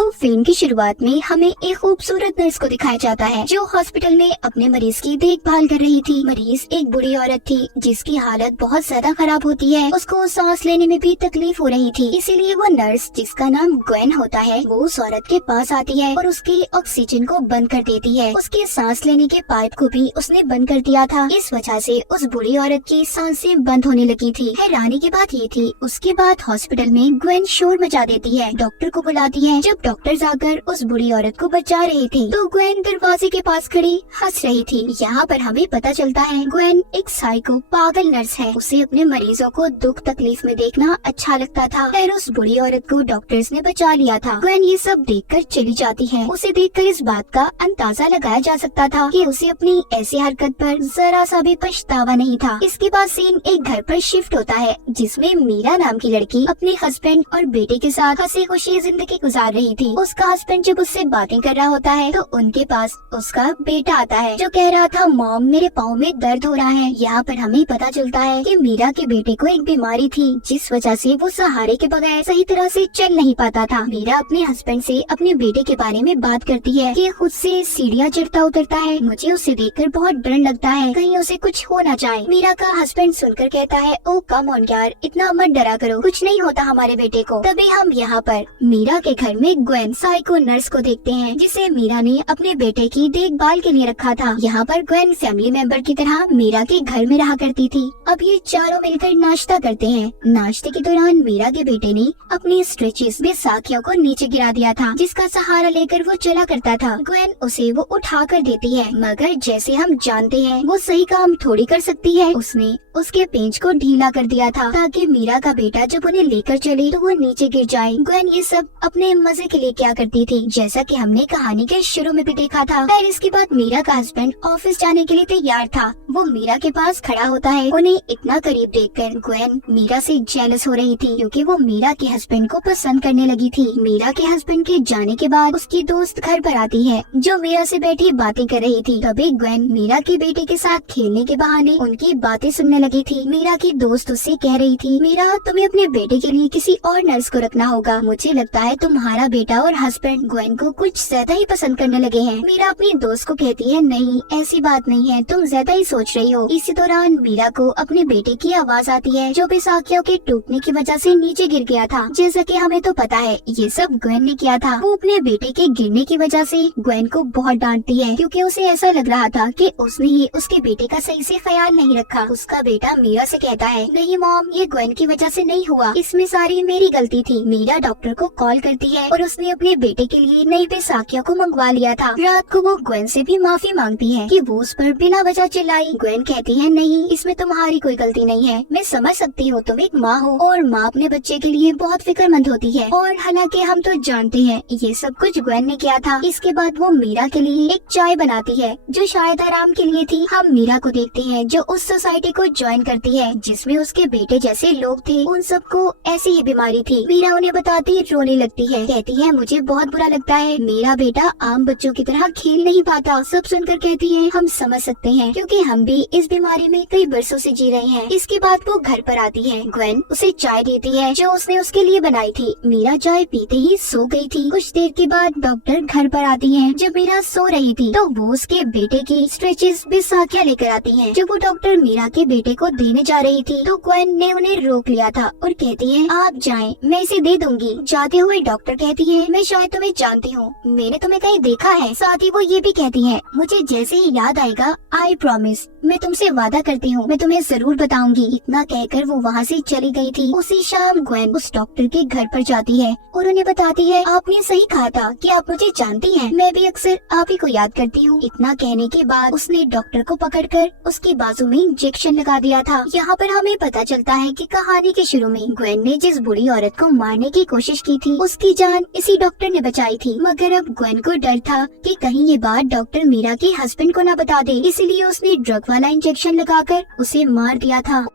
तो फिल्म की शुरुआत में हमें एक खूबसूरत नर्स को दिखाया जाता है जो हॉस्पिटल में अपने मरीज की देखभाल कर रही थी। मरीज एक बूढ़ी औरत थी जिसकी हालत बहुत ज्यादा खराब होती है। उसको सांस लेने में भी तकलीफ हो रही थी, इसीलिए वो नर्स जिसका नाम ग्वेन होता है वो उस औरत के पास आती है और उसकी ऑक्सीजन को बंद कर देती है। उसके सांस लेने के पाइप को भी उसने बंद कर दिया था। इस वजह से उस बूढ़ी औरत की सांसें बंद होने लगी थी। हैरानी की बात ये थी, उसके बाद हॉस्पिटल में ग्वेन शोर मचा देती है, डॉक्टर को बुलाती है। जब डॉक्टर जाकर उस बूढ़ी औरत को बचा रहे थे तो ग्वेन दरवाजे के पास खड़ी हंस रही थी। यहाँ पर हमें पता चलता है ग्वेन एक साइको पागल नर्स है। उसे अपने मरीजों को दुख तकलीफ में देखना अच्छा लगता था। फिर उस बूढ़ी औरत को डॉक्टर्स ने बचा लिया था। ग्वेन ये सब देखकर चली जाती है। उसे देखकर इस बात का अंदाजा लगाया जा सकता था कि उसे अपनी ऐसी हरकत पर जरा सा भी पछतावा नहीं था। इसके बाद सीन एक घर पर शिफ्ट होता है जिसमें मीरा नाम की लड़की अपने हस्बैंड और बेटे के साथ हंसी खुशी जिंदगी गुजार रही थी। उसका हस्बैंड जब उससे बातें कर रहा होता है तो उनके पास उसका बेटा आता है जो कह रहा था, मॉम मेरे पाँव में दर्द हो रहा है। यहाँ पर हमें पता चलता है कि मीरा के बेटे को एक बीमारी थी जिस वजह से वो सहारे के बगैर सही तरह से चल नहीं पाता था। मीरा अपने हस्बैंड से अपने बेटे के बारे में बात करती है कि खुद से सीढ़ियाँ चढ़ता उतरता है, मुझे उसे देखकर बहुत डर लगता है, कहीं उसे कुछ हो ना जाए। मीरा का हस्बैंड सुनकर कहता है, ओ कम ऑन यार, इतना मत डरा करो, कुछ नहीं होता हमारे बेटे को। तभी हम यहाँ पर मीरा के घर में ग्वेन साइको नर्स को देखते हैं जिसे मीरा ने अपने बेटे की देखभाल के लिए रखा था। यहाँ पर ग्वेन फैमिली मेंबर की तरह मीरा के घर में रहा करती थी। अब ये चारों मिलकर नाश्ता करते हैं। नाश्ते के दौरान मीरा के बेटे ने अपनी स्ट्रेचेस में साखियों को नीचे गिरा दिया था जिसका सहारा लेकर वो चला करता था। ग्वेन उसे वो उठा कर देती है, मगर जैसे हम जानते हैं वो सही काम थोड़ी कर सकती है। उसने उसके पेंच को ढीला कर दिया था ताकि मीरा का बेटा जब उन्हें लेकर चले तो वो नीचे गिर जाए। ग्वेन ये सब अपने मजे के लिए क्या करती थी, जैसा कि हमने कहानी के शुरू में भी देखा था। फिर इसके बाद मीरा का हस्बैंड ऑफिस जाने के लिए तैयार था। वो मीरा के पास खड़ा होता है। उन्हें इतना करीब देखकर ग्वेन मीरा से जेलस हो रही थी क्योंकि वो मीरा के हस्बैंड को पसंद करने लगी थी। मीरा के हस्बैंड के जाने के बाद उसकी दोस्त घर पर आती है जो मीरा से बैठी बातें कर रही थी। तभी ग्वेन मीरा के बेटे के साथ खेलने के बहाने उनकी बातें सुनने लगी थी। मीरा की दोस्त उससे कह रही थी, मीरा तुम्हें अपने बेटे के लिए किसी और नर्स को रखना होगा, मुझे लगता है तुम्हारा बेटा और हस्बैंड ग्वेन को कुछ ज्यादा ही पसंद करने लगे हैं। मीरा अपनी दोस्त को कहती है, नहीं ऐसी बात नहीं है, तुम ज्यादा ही सोच रही हो। इसी दौरान मीरा को अपने बेटे की आवाज आती है जो बैसाखियों के टूटने की वजह से नीचे गिर गया था। जैसा कि हमें तो पता है ये सब ग्वेन ने किया था। वो अपने बेटे के गिरने की वजह से ग्वेन को बहुत डांटती है क्योंकि उसे ऐसा लग रहा था कि उसने ही उसके बेटे का सही से ख्याल नहीं रखा। उसका बेटा मीरा से कहता है, नहीं मॉम ये ग्वेन की वजह से नहीं हुआ, इसमें सारी मेरी गलती थी। मीरा डॉक्टर को कॉल करती है और उसने अपने बेटे के लिए नई बैसाखियों को मंगवा लिया था। रात को वो ग्वेन से भी माफी मांगती है कि वो उस पर बिना वजह चिल्लाई। ग्वेन कहती है, नहीं इसमें तुम्हारी कोई गलती नहीं है, मैं समझ सकती हूँ तुम एक माँ हो और माँ अपने बच्चे के लिए बहुत फिक्रमंद होती है, और हालांकि हम तो जानते हैं ये सब कुछ ग्वेन ने किया था। इसके बाद वो मीरा के लिए एक चाय बनाती है जो शायद आराम के लिए थी। हम मीरा को देखते हैं जो उस सोसाइटी को ज्वाइन करती है जिसमें उसके बेटे जैसे लोग थे। उन सबको ऐसी ही बीमारी थी। मीरा उन्हें बताती रोने लगती है, कहती है मुझे बहुत बुरा लगता है, मेरा बेटा आम बच्चों की तरह खेल नहीं पाता। सब सुनकर कहती है, हम समझ सकते हैं क्योंकि हम भी इस बीमारी में कई बरसों से जी रहे हैं। इसके बाद वो घर पर आती है। ग्वेन उसे चाय देती है जो उसने उसके लिए बनाई थी। मीरा चाय पीते ही सो गई थी। कुछ देर के बाद डॉक्टर घर पर आती है। जब मीरा सो रही थी तो वो उसके बेटे की स्ट्रेचेस बैसाखियां लेकर आती है। जब वो डॉक्टर मीरा के बेटे को देने जा रही थी तो ग्वेन ने उन्हें रोक लिया था और कहती है, आप जाएं, मैं इसे दे दूंगी। जाते हुए डॉक्टर कहती है, मैं शायद तुम्हें जानती हूँ, मैंने तुम्हें कहीं देखा है। साथ ही वो ये भी कहती है, मुझे जैसे ही याद आएगा आई प्रॉमिस, मैं तुमसे वादा करती हूँ मैं तुम्हें जरूर बताऊंगी। इतना कहकर वो वहाँ से चली गई थी। उसी शाम ग्वेन उस डॉक्टर के घर पर जाती है और उन्हें बताती है, आपने सही कहा था कि आप मुझे जानती हैं, मैं भी अक्सर आप ही को याद करती हूँ। इतना कहने के बाद उसने डॉक्टर को पकड़कर उसकी बाजू में इंजेक्शन लगा दिया था। यहाँ पर हमें पता चलता है कि कहानी के शुरू में ग्वेन ने जिस बूढ़ी औरत को मारने की कोशिश की थी उसकी जान इसी डॉक्टर ने बचाई थी, मगर अब ग्वेन को डर था कि कहीं ये बात डॉक्टर मीरा के हस्बैंड को न बता दे, इसलिए उसने ड्रग वाला इंजेक्शन लगाकर उसे मार दिया था।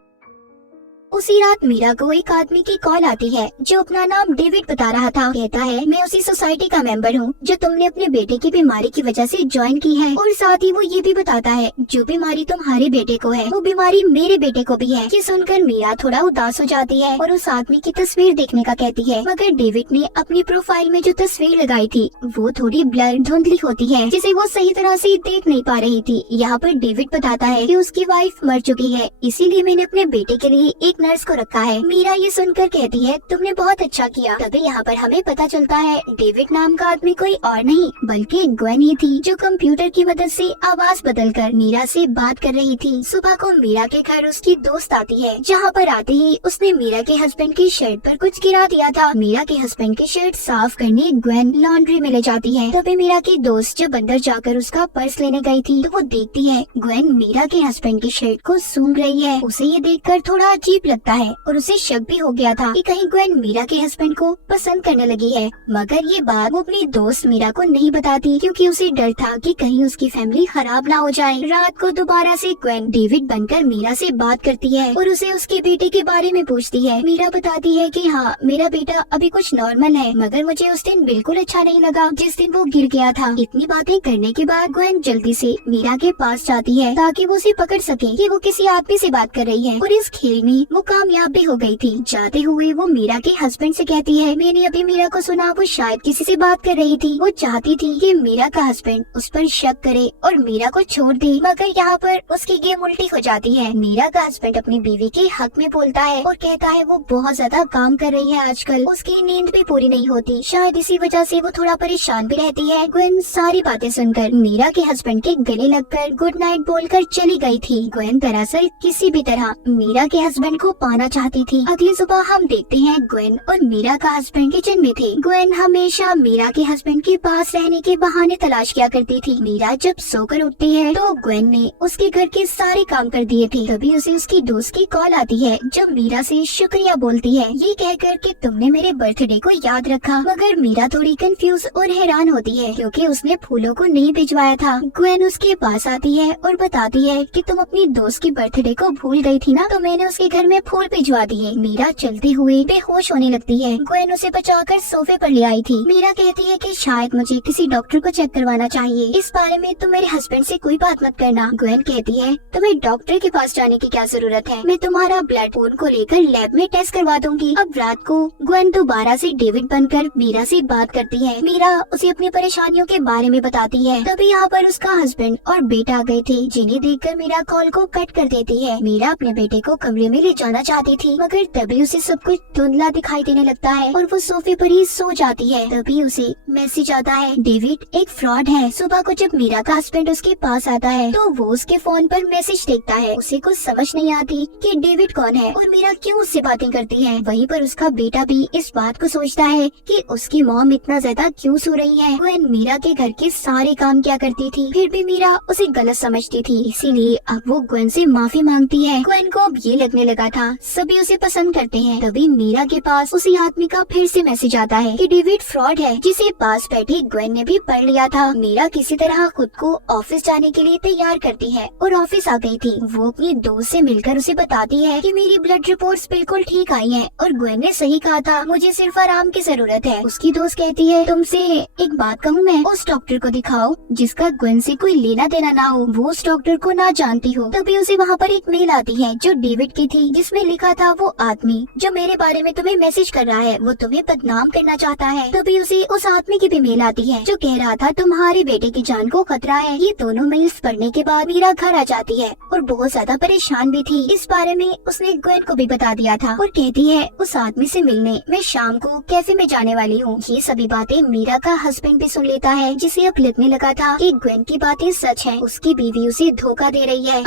उसी रात मीरा को एक आदमी की कॉल आती है जो अपना नाम डेविड बता रहा था। कहता है, मैं उसी सोसाइटी का मेंबर हूँ जो तुमने अपने बेटे की बीमारी की वजह से ज्वाइन की है, और साथ ही वो ये भी बताता है जो बीमारी तुम्हारे बेटे को है वो बीमारी मेरे बेटे को भी है। ये सुनकर मीरा थोड़ा उदास हो जाती है और उस आदमी की तस्वीर देखने का कहती है, मगर डेविड ने अपनी प्रोफाइल में जो तस्वीर लगाई थी वो थोड़ी ब्लर धुंधली होती है जिसे वो सही तरह से देख नहीं पा रही थी। यहाँ पर डेविड बताता है कि उसकी वाइफ मर चुकी है, इसीलिए मैंने अपने बेटे के लिए एक नर्स को रखा है। मीरा ये सुनकर कहती है, तुमने बहुत अच्छा किया। तभी यहाँ पर हमें पता चलता है डेविड नाम का आदमी कोई और नहीं बल्कि ग्वेन ही थी जो कंप्यूटर की मदद से आवाज बदलकर मीरा से बात कर रही थी। सुबह को मीरा के घर उसकी दोस्त आती है, जहाँ पर आते ही उसने मीरा के हस्बैंड की शर्ट पर कुछ गिरा दिया था। मीरा के हस्बैंड की शर्ट साफ करने ग्वेन लॉन्ड्री में ले जाती है। तभी मीरा की दोस्त जब अंदर जाकर उसका पर्स लेने गई थी तो वो देखती है ग्वेन मीरा के हस्बैंड की शर्ट को सूंघ रही है। उसे ये देखकर थोड़ा अजीब लगता है और उसे शक भी हो गया था कि कहीं ग्वेन मीरा के हस्बैंड को पसंद करने लगी है, मगर ये बात वो अपनी दोस्त मीरा को नहीं बताती क्योंकि उसे डर था कि कहीं उसकी फैमिली खराब ना हो जाए। रात को दोबारा से ग्वेन डेविड बनकर मीरा से बात करती है और उसे उसके बेटे के बारे में पूछती है। मीरा बताती है कि हाँ, मेरा बेटा अभी कुछ नॉर्मल है, मगर मुझे उस दिन बिल्कुल अच्छा नहीं लगा जिस दिन वो गिर गया था। इतनी बातें करने के बाद ग्वेन जल्दी से मीरा के पास जाती है ताकि वो उसे पकड़ सके कि वो किसी आदमी से बात कर रही है, और इस खेल में वो कामयाब भी हो गई थी। जाते हुए वो मीरा के हस्बैंड से कहती है, मैंने अभी मीरा को सुना वो शायद किसी से बात कर रही थी। वो चाहती थी कि मीरा का हस्बैंड उस पर शक करे और मीरा को छोड़ दे, मगर यहाँ पर उसकी गेम उल्टी हो जाती है। मीरा का हस्बैंड अपनी बीवी के हक में बोलता है और कहता है वो बहुत ज्यादा काम कर रही है आजकल, उसकी नींद भी पूरी नहीं होती, शायद इसी वजह से वो थोड़ा परेशान भी रहती है। ग्वेन सारी बातें सुनकर मीरा के हस्बैंड के गले लगकर गुड नाइट बोलकर चली गई थी। ग्वेन दरअसल किसी भी तरह मीरा के हस्बैंड को पाना चाहती थी। अगली सुबह हम देखते हैं ग्वेन और मीरा का हस्बैंड किचन में थे। ग्वेन हमेशा मीरा के हस्बैंड के पास रहने के बहाने तलाश किया करती थी। मीरा जब सोकर उठती है तो ग्वेन ने उसके घर के सारे काम कर दिए थे। तभी उसे उसकी दोस्त की कॉल आती है जो मीरा से शुक्रिया बोलती है, ये कहकर कि तुमने मेरे बर्थडे को याद रखा। मगर मीरा थोड़ी कंफ्यूज और हैरान होती है क्योंकि उसने फूलों को नहीं भिजवाया था। ग्वेन उसके पास आती है और बताती है कि तुम अपनी दोस्त की बर्थडे को भूल गई थी ना, तो मैंने उसके घर में फूल भिजवा दिए। मीरा चलते हुए बेहोश होने लगती है। ग्वेन उसे बचाकर सोफे पर ले आई थी। मीरा कहती है कि शायद मुझे किसी डॉक्टर को चेक करवाना चाहिए, इस बारे में तुम मेरे हस्बैंड से कोई बात मत करना। ग्वेन कहती है, तुम्हें डॉक्टर के पास जाने की क्या जरूरत है, मैं तुम्हारा ब्लड खून को लेकर लैब में टेस्ट करवा दूंगी। अब रात को ग्वेन दोबारा से डेविड बनकर मीरा से बात करती है। मीरा उसे अपनी परेशानियों के बारे में बताती है। तभी यहाँ पर उसका हस्बैंड और बेटा आ गए थे, जिन्हें देखकर मीरा कॉल को कट कर देती है। मीरा अपने बेटे को कमरे में ले जाना चाहती थी, मगर तभी उसे सब कुछ धुंधला दिखाई देने लगता है और वो सोफे पर ही सो जाती है। तभी उसे मैसेज आता है, डेविड एक फ्रॉड है। सुबह को जब मीरा का हस्बैंड उसके पास आता है तो वो उसके फोन पर मैसेज देखता है। उसे कुछ समझ नहीं आती कि डेविड कौन है और मीरा क्यों उससे बातें करती है। वहीं पर उसका बेटा भी इस बात को सोचता है कि उसकी मॉम इतना ज्यादा क्यों सो रही है। ग्वेन मीरा के घर के सारे काम क्या करती थी, फिर भी मीरा उसे गलत समझती थी, इसीलिए अब वो ग्वेन से माफी मांगती है। ग्वेन को अब ये लगने लगा था सभी उसे पसंद करते हैं। तभी मीरा के पास उसी आदमी का फिर से मैसेज आता है कि डेविड फ्रॉड है, जिसे पास बैठी ग्वेन ने भी पढ़ लिया था। मीरा किसी तरह खुद को ऑफिस जाने के लिए तैयार करती है और ऑफिस आ गई थी। वो अपनी दोस्त से मिलकर उसे बताती है कि मेरी ब्लड रिपोर्ट्स बिल्कुल ठीक आई हैं और ग्वेन ने सही कहा था, मुझे सिर्फ आराम की जरूरत है। उसकी दोस्त कहती है, तुमसे एक बात कहूँ मैं, उस डॉक्टर को दिखाओ जिसका ग्वेन से कोई लेना देना ना हो, वो उस डॉक्टर को ना जानती हो। तभी उसे वहाँ पर एक मेल आती है जो डेविड की थी, जिसमें लिखा था, वो आदमी जो मेरे बारे में तुम्हें मैसेज कर रहा है वो तुम्हें बदनाम करना चाहता है। तभी उसे उस आदमी की भी मेल आती है जो कह रहा था तुम्हारे बेटे की जान को खतरा है। ये दोनों मेल्स पढ़ने के बाद मीरा घर आ जाती है और बहुत ज्यादा परेशान भी थी। इस बारे में उसने ग्वेन को भी बता दिया था और कहती है, उस आदमी से मिलने मैं शाम को कैफे में जाने वाली हूँ। ये सभी बातें मीरा का हस्बैंड भी सुन लेता है, जिसे अब लगने लगा था कि ग्वेन की बातें सच है, उसकी बीवी उसे धोखा दे रही है।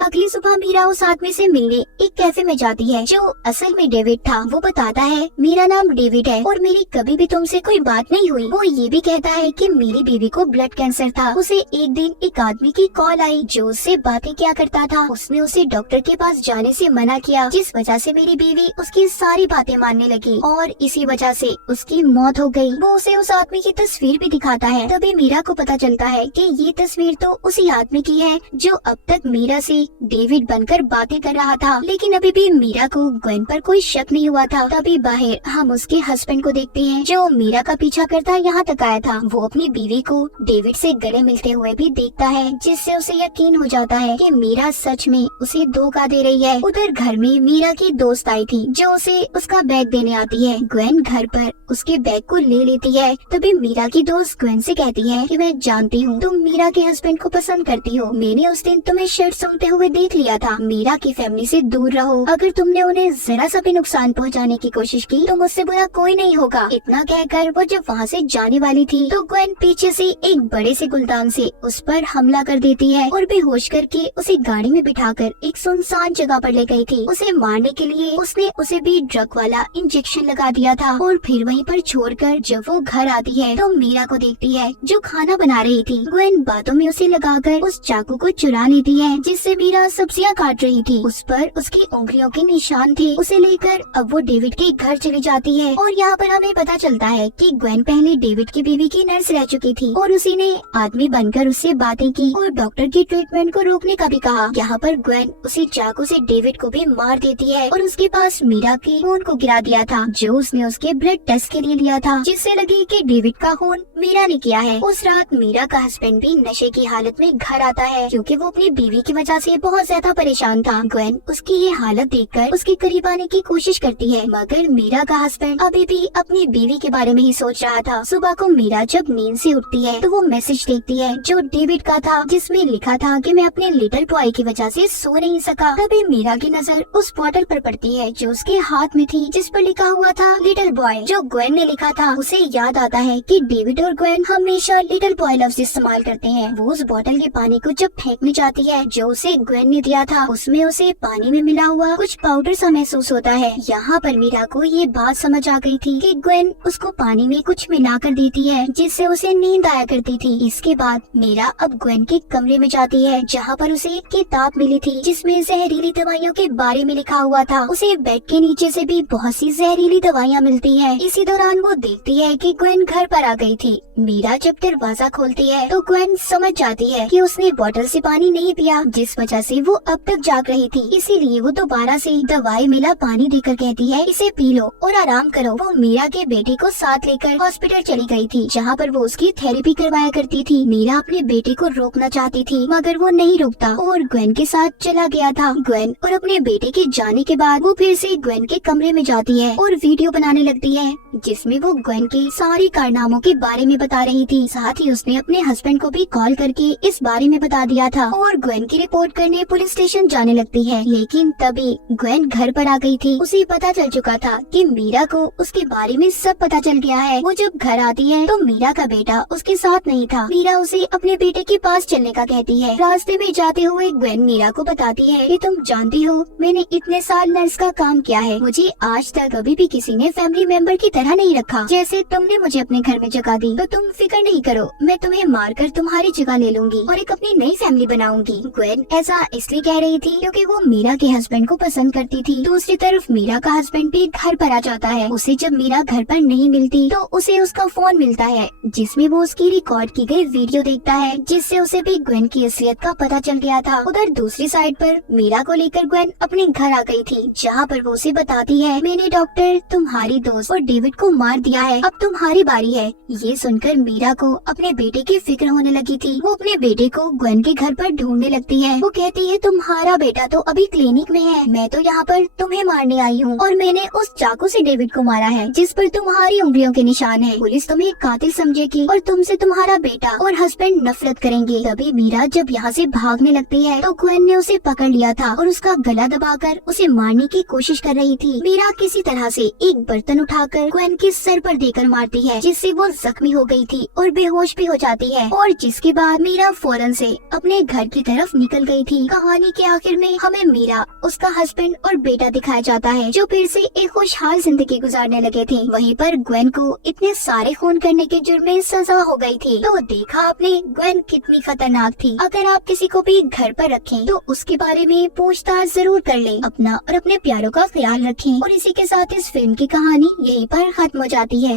अगली सुबह मीरा उस आदमी से मिलने एक कैफे में जाती है जो असल में डेविड था। वो बताता है, मेरा नाम डेविड है और मेरी कभी भी तुमसे कोई बात नहीं हुई। वो ये भी कहता है कि मेरी बीवी को ब्लड कैंसर था। उसे एक दिन एक आदमी की कॉल आई जो उससे बातें किया करता था। उसने उसे डॉक्टर के पास जाने से मना किया, जिस वजह से मेरी बीवी उसकी सारी बातें मानने लगी और इसी वजह से उसकी मौत हो गई। वो उसे उस आदमी की तस्वीर भी दिखाता है। तभी मीरा को पता चलता है कि ये तस्वीर तो उसी आदमी की है जो अब तक मीरा से डेविड बनकर बातें कर रहा था, लेकिन अभी भी मीरा को ग्वेन पर कोई शक नहीं हुआ था। तभी बाहर हम उसके हस्बैंड को देखते हैं जो मीरा का पीछा करता यहाँ तक आया था। वो अपनी बीवी को डेविड से गले मिलते हुए भी देखता है, जिससे उसे यकीन हो जाता है कि मीरा सच में उसे धोखा दे रही है। उधर घर में मीरा की दोस्त आई थी जो उसे उसका बैग देने आती है। ग्वेन घर पर उसके बैग को ले लेती है। तभी मीरा की दोस्त ग्वेन से कहती है कि मैं जानती हूँ तुम मीरा के हस्बैंड को पसंद करती हो। मैंने उस दिन तुम्हें शर्ट सुनते हुए देख लिया था। मीरा की फैमिली से दूर रहो। अगर तुमने उन्हें जरा सा भी नुकसान पहुँचाने की कोशिश की तो मुझसे बुरा कोई नहीं होगा। इतना कहकर वो जब वहाँ से जाने वाली थी तो ग्वेन पीछे से एक बड़े से गुलदान से उस पर हमला कर देती है और बेहोश करके उसे गाड़ी में बिठाकर एक सुनसान जगह पर ले गई थी। उसे मारने के लिए उसने उसे भी ड्रग वाला इंजेक्शन लगा दिया था और फिर वहीं पर छोड़कर जब वो घर आती है तो मीरा को देखती है जो खाना बना रही थी। ग्वेन बातों में उसे लगाकर उस चाकू को चुरा लेती है जिससे मीरा सब्जियां काट रही थी। उस पर उसकी उंगलियों के निशान थे। उसे लेकर अब वो डेविड के घर चली जाती है और यहाँ पर हमें पता चलता है कि ग्वेन पहले डेविड की बीवी की नर्स रह चुकी थी और उसी ने आदमी बनकर उससे बातें की और डॉक्टर की ट्रीटमेंट को रोकने का भी कहा। यहाँ पर ग्वेन उसी चाकू से डेविड को भी मार देती है और उसके पास मीरा के खून को गिरा दिया था जो उसने उसके ब्लड टेस्ट के लिए लिया था, जिससे लगे कि डेविड का खून मीरा ने किया है। उस रात मीरा का हस्बैंड भी नशे की हालत में घर आता है क्योंकि वो अपनी बीवी की वजह से बहुत ज्यादा परेशान था। ग्वेन उसकी ये हालत देखकर उसके करीब आने की कोशिश करती है, मगर मीरा का हस्बैंड अभी भी अपनी बीवी के बारे में ही सोच रहा था। सुबह को मीरा जब नींद से उठती है तो वो मैसेज देखती है जो डेविड का था, जिसमें लिखा था कि मैं अपने लिटिल बॉय की वजह से सो नहीं सका। तभी मीरा की नजर उस बॉटल पर पड़ती है जो उसके हाथ में थी, जिस पर लिखा हुआ था लिटिल बॉय, जो ग्वेन ने लिखा था। उसे याद आता है कि डेविड और ग्वेन हमेशा लिटिल बॉय लफ्ज इस्तेमाल करते हैं। वो उस बॉटल के पानी को जब फेंकने जाती है जो उसे ग्वेन ने दिया था, उसमें उसे पानी में मिला हुआ कुछ पाउडर सा महसूस होता है। यहाँ पर मीरा को ये बात समझ आ गई थी कि ग्वेन उसको पानी में कुछ मिला कर देती है जिससे उसे नींद आया करती थी। इसके बाद मीरा अब ग्वेन के कमरे में जाती है जहाँ पर उसे एक किताब मिली थी जिसमें जहरीली दवाइयों के बारे में लिखा हुआ था। उसे बेड के नीचे से भी बहुत सी जहरीली दवाइयाँ मिलती हैं। इसी दौरान वो देखती है कि ग्वेन घर पर आ गई थी। मीरा जब दरवाजा खोलती है तो ग्वेन समझ जाती है कि उसने बोतल से पानी नहीं पिया, जिस वजह से वो अब तक जाग रही थी। इसीलिए वो दोबारा से दवाई मिला पानी देकर कहती है इसे पी लो और आराम करो। वो मीरा के बेटे को साथ लेकर हॉस्पिटल चली गई थी जहाँ पर वो उसकी थेरेपी करवाया करती थी। मीरा अपने बेटे को रोकना चाहती थी मगर वो नहीं रुकता और ग्वेन के साथ चला गया था। ग्वेन और अपने बेटे के जाने के बाद वो फिर से ग्वेन के कमरे में जाती है और वीडियो बनाने लगती है जिसमें वो ग्वेन के सारे कारनामों के बारे में बता रही थी। साथ ही उसने अपने हस्बैंड को भी कॉल करके इस बारे में बता दिया था और ग्वेन की रिपोर्ट करने पुलिस स्टेशन जाने लगती है। लेकिन तभी ग्वेन घर पर आ गई थी। उसे पता चल चुका था कि मीरा को उसके बारे में सब पता चल गया है। वो जब घर आती है तो मीरा का बेटा उसके साथ नहीं था। मीरा उसे अपने बेटे के पास चलने का कहती है। रास्ते में जाते हुए ग्वेन मीरा को बताती है कि तुम जानती हो मैंने इतने साल नर्स का काम किया है, मुझे आज तक कभी भी किसी ने फैमिली मेंबर की तरह नहीं रखा। जैसे तुमने मुझे अपने घर में जगह दी तो तुम फिक्र नहीं करो, मैं तुम्हें मारकर तुम्हारी जगह ले लूंगी और एक अपनी नई फैमिली बनाऊंगी। ग्वेन ऐसा इसलिए कह रही थी क्योंकि वो मीरा के हस्बैंड को पसंद करती थी। दूसरी तरफ मीरा का हस्बैंड भी घर पर आ जाता है। उसे जब मीरा घर पर नहीं मिलती तो उसे उसका फोन मिलता है जिसमें वो उसकी रिकॉर्ड की गई वीडियो देखता है, जिससे उसे भी ग्वेन की असलियत का पता चल गया था। उधर दूसरी साइड पर मीरा को लेकर ग्वेन अपने घर आ गई थी जहाँ पर वो उसे बताती है मैंने डॉक्टर तुम्हारी दोस्त और डेविड को मार दिया है, अब तुम्हारी बारी है। ये सुनकर मीरा को अपने बेटे की फिक्र होने लगी थी। वो अपने बेटे को ग्वेन के घर पर ढूंढने लगती है। वो कहती है तुम्हारा बेटा तो अभी क्लिनिक में है, मैं तो यहाँ पर तुम्हें मारने आई हूँ और मैंने उस चाकू से डेविड को मारा है जिस पर तुम्हारी उंगलियों के निशान है। पुलिस तुम्हें कातिल समझेगी और तुमसे तुम्हारा बेटा और हस्बैंड नफरत करेंगे। तभी मीरा जब यहाँ से भागने लगती है तो ग्वेन ने उसे पकड़ लिया था और उसका गला दबाकर उसे मारने की कोशिश कर रही थी। मीरा किसी तरह से एक बर्तन उठाकर ग्वेन के सर पर देकर मारती है जिससे वो जख्मी हो गई थी और बेहोश भी हो जाती है और जिसके बाद मीरा फौरन से अपने घर की तरफ निकल गई थी। कहानी के आखिर में हमें मीरा, उसका हस्बैंड और बेटा दिखाया जाता है जो फिर से एक खुशहाल जिंदगी गुजारने लगे थे। वहीं पर ग्वेन को इतने सारे खून करने के जुर्म में सजा हो गई थी। तो देखा आपने ग्वेन कितनी खतरनाक थी। अगर आप किसी को भी घर पर रखें तो उसके बारे में पूछताछ जरूर कर लें। अपना और अपने प्यारों का ख्याल रखें। और इसी के साथ इस फिल्म की कहानी यहीं पर खत्म हो जाती है।